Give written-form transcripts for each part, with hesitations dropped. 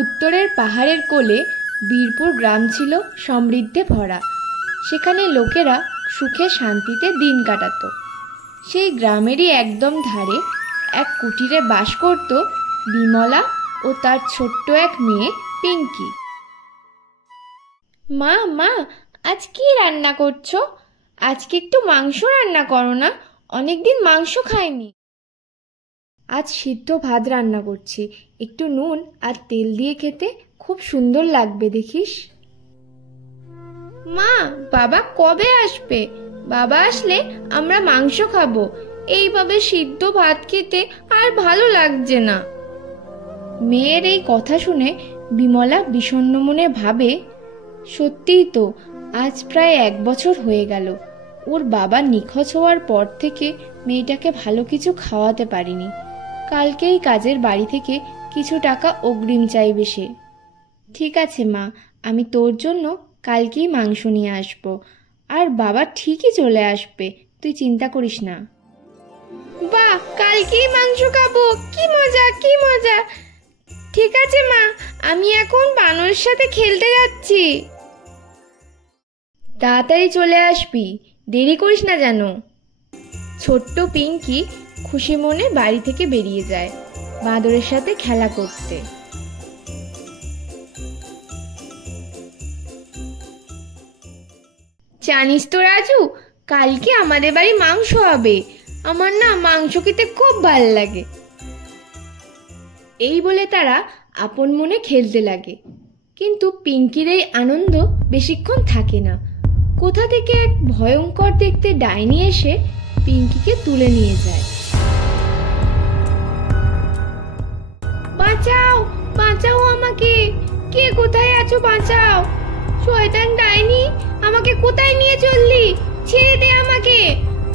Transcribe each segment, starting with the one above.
উত্তরের পাহাড়ের কোলে বীরপুর গ্রাম ছিল সমৃদ্ধে ভরা। সেখানে লোকেরা সুখে শান্তিতে দিন কাটাত। সেই গ্রামেরই একদম ধারে এক কুটিরে বাস করত বিমলা ও তার ছোট্ট এক মেয়ে পিঙ্কি। মা মা, আজ কি রান্না করছো? আজকে একটু মাংস রান্না করো না, অনেকদিন মাংস খাইনি। আজ সিদ্ধ ভাত রান্না করছি, একটু নুন আর তেল দিয়ে খেতে খুব সুন্দর লাগবে দেখিস। মা, বাবা কবে আসবে? বাবা আসলে আমরা মাংস খাবো। এইভাবে সিদ্ধ ভাত খেতে আর ভালো লাগছে না। মেয়ের এই কথা শুনে বিমলা বিষণ্ণ মনে ভাবে, সত্যিই তো আজ প্রায় 1 বছর হয়ে গেল ওর বাবা নিখোঁজ হওয়ার পর থেকে মেয়েটাকে ভালো কিছু খাওয়াতে পারিনি। কালকেই কাজের বাড়ি থেকে কিছু টাকা অগ্রিম চাইবে সে। ঠিক আছে মা, আমি তোর জন্য কালকেই মাংস নিয়ে আসবো, আর বাবা ঠিকই চলে আসবে, তুই চিন্তা করিস না। বাহ, কালকেই মাংস খাবো, কি মজা কি মজা। ঠিক আছে মা, আমি এখন বানরের সাথে খেলতে যাচ্ছি। তাড়াতাড়ি চলে আসবি, দেরি করিস না যেন। ছোট্ট পিঙ্কি খুশি মনে বাড়ি থেকে বেরিয়ে যায় বাঁদরের সাথে খেলা করতে। জানিস তো রাজু, কালকে আমাদের বাড়ি মাংস হবে। আমার না মাংস খেতে খুব ভালো লাগে। এই বলে তারা আপন মনে খেলতে লাগে। কিন্তু পিঙ্কির এই আনন্দ বেশিক্ষণ থাকে না। কোথা থেকে এক ভয়ঙ্কর দেখতে ডাইনি এসে পিঙ্কিকে তুলে নিয়ে যায়। বাঁচাও বাঁচাও আমাকে, কে কোথায় আছো? বাঁচাও, শয়তান ডাইনি, আমাকে কোথায় নিয়ে চললি? ছেড়ে দে আমাকে,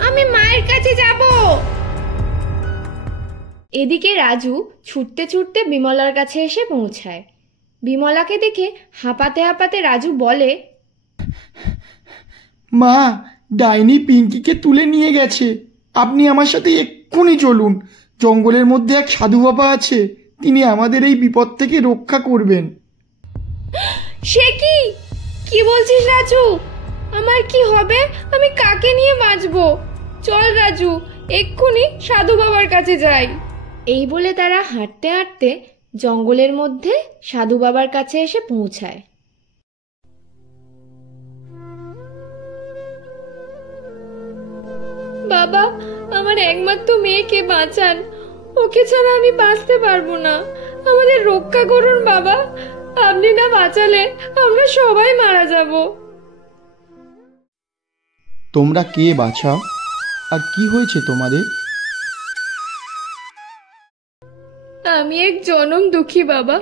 আমি মায়ের কাছে যাব। এদিকে রাজু ছুটতে ছুটতে বিমলার কাছে এসে পৌঁছায়। বিমলাকে দেখে হাঁপাতে হাঁপাতে রাজু বলে, মা, ডাইনি পিঙ্কিকে তুলে নিয়ে গেছে। আপনি আমার সাথে এক্ষুনি চলুন। জঙ্গলের মধ্যে এক সাধু বাবা আছে, তিনি আমাদের এই বিপদ থেকে রক্ষা করবেন। সে কি বলছিস রাজু? আমার কি হবে? আমি কাকে নিয়ে বাঁচবো? চল রাজু, এক্ষুনি সাধু বাবার কাছে যাই। এই বলে তারা হাঁটতে হাঁটতে জঙ্গলের মধ্যে সাধু বাবার কাছে এসে পৌঁছায়। বাবা, আমার একমাত্র মেয়েকে বাঁচান, ওকে ছাড়া আমি বাঁচতে পারবো না। আমাদের রক্ষা করুন বাবা, আপনি না বাঁচালে আমরা সবাই মারা যাব। তোমরা কে বাছা? আর কি হয়েছে তোমাদের? আমি এক জনম দুঃখী বাবা।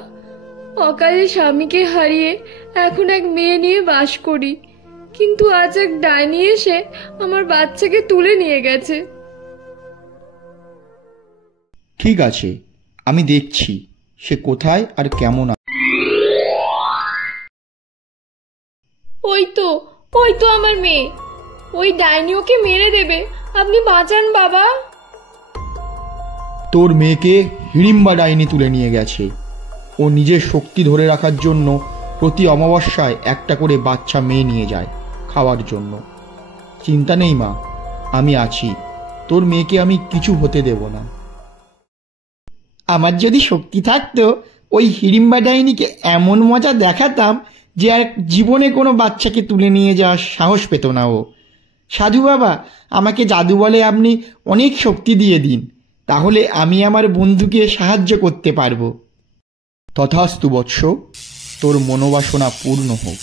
অকালে স্বামীকে হারিয়ে এখন এক মেয়ে নিয়ে বাস করি, কিন্তু আজ এক ডাইনি এসে আমার বাচ্চাকে তুলে নিয়ে গেছে। ঠিক আছে, আমি দেখছি সে কোথায় আর কেমন আছে। ওই তো আমার মেয়ে। ওই ডাইনি ওকে মেরে দেবে, আপনি বাঁচান বাবা। তোর মেয়েকে হিড়িম্বা ডাইনি তুলে নিয়ে গেছে। ও নিজের শক্তি ধরে রাখার জন্য প্রতি অমাবস্যায় একটা করে বাচ্চা মেয়ে নিয়ে যায় খাওয়ার জন্য। চিন্তা নেই মা, আমি আছি। তোর মেয়েকে আমি কিছু হতে দেব না। আমার যদি শক্তি থাকতো, ওই হিড়িম্বা ডাইনিকে এমন মজা দেখাতাম যে আর জীবনে কোনো বাচ্চাকে তুলে নিয়ে যাওয়ার সাহস পেত না ও। সাধু বাবা, আমাকে জাদু বলে আপনি অনেক শক্তি দিয়ে দিন, তাহলে আমি আমার বন্ধুকে সাহায্য করতে পারবো। তথাস্তু বৎস, তোর মনোবাসনা পূর্ণ হোক।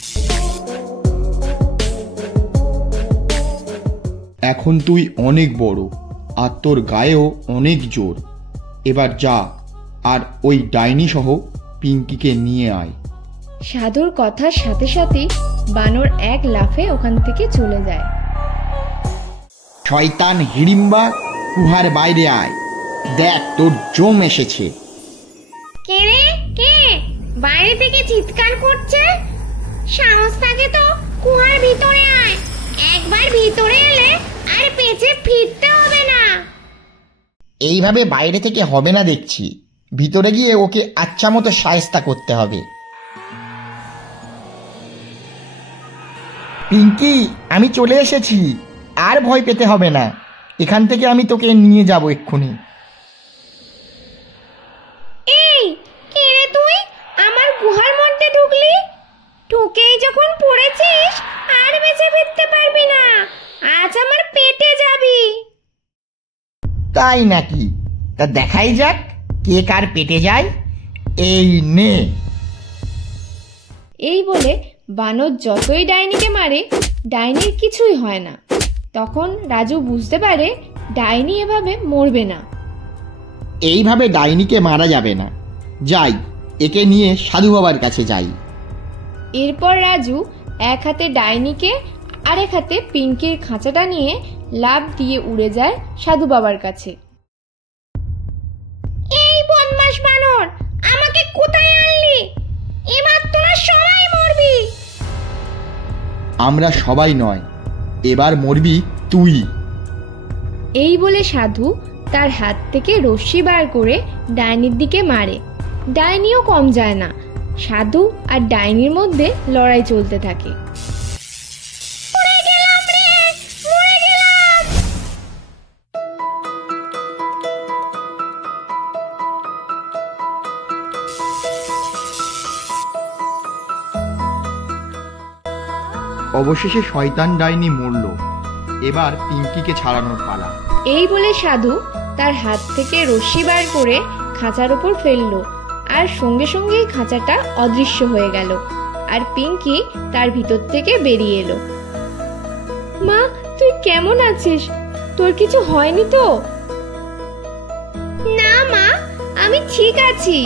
এখন তুই অনেক বড় আর তোর গায়েও অনেক জোর। এবার যা আর ওই ডাইনি সহ পিঙ্কিকে নিয়ে আয়। সাধুর কথার সাথে সাথে বানর এক লাফে ওখান থেকে চলে যায়। শয়তান হিড়িম্বা, গুহার বাইরে আয়, দেখ তোর জম এসেছে। কে রে, কে বাইরে থেকে চিৎকার করছে? সাহস থাকে তো গুহার ভিতরে আয়। একবার ভিতরে এলে আর পেছনে ফিরতে হবে না। এইভাবে বাইরে থেকে হবে না দেখছি, ভিতরে গিয়ে ওকে আচ্ছা মতো শায়েস্তা করতে হবে। পিঙ্কি, আমি চলে এসেছি, আর ভয় পেতে হবে না। এখান থেকে আমি তোকে নিয়ে যাব এক্ষুনি। এই কে রে তুই? আমার গুহার মধ্যে ঢুকলি? ঢুকেই যখন পড়েছিস আর বেঁচে ফিরতে পারবি না। আজ আমার পেটে যাবি। তাই নাকি? তা দেখাই যাক কে কার পেটে যায়। এই নে। এই বলে বানর যতই ডাইনিকে মারে, ডাইনির কিছুই হয় না। তখন রাজু বুঝতে পারে ডাইনি এভাবে মরবে না। এইভাবে ডাইনিকে মারা যাবে না। যাই, একে নিয়ে সাধু বাবার কাছে যাই। এরপর রাজু এক হাতে ডাইনিকে আর এক হাতে পিঙ্কির খাঁচাটা নিয়ে লাফ দিয়ে উড়ে যায় সাধু বাবার কাছে। এই বদমাশ বানর, আমাকে কোথায় আনলি? এবার তোরা সবাই মরবি। আমরা সবাই নয়, এবার মরবি তুই। এই বলে সাধু তার হাত থেকে রশ্মি বার করে ডাইনির দিকে মারে। ডাইনিও কম যায় না। সাধু আর ডাইনির মধ্যে লড়াই চলতে থাকে। অবশেষে শয়তান ডাইনি মরল। এবার পিঙ্কিকে ছাড়ানোর পালা। এই বলে সাধু তার হাত থেকে রশ্মি বার করে খাঁচার উপর ফেললো, আর সঙ্গে সঙ্গেই খাঁচাটা অদৃশ্য হয়ে গেল, আর পিঙ্কি তার ভিতর থেকে বেরিয়ে এলো। মা, তুই কেমন আছিস? তোর কিছু হয়নি তো? না মা, আমি ঠিক আছি।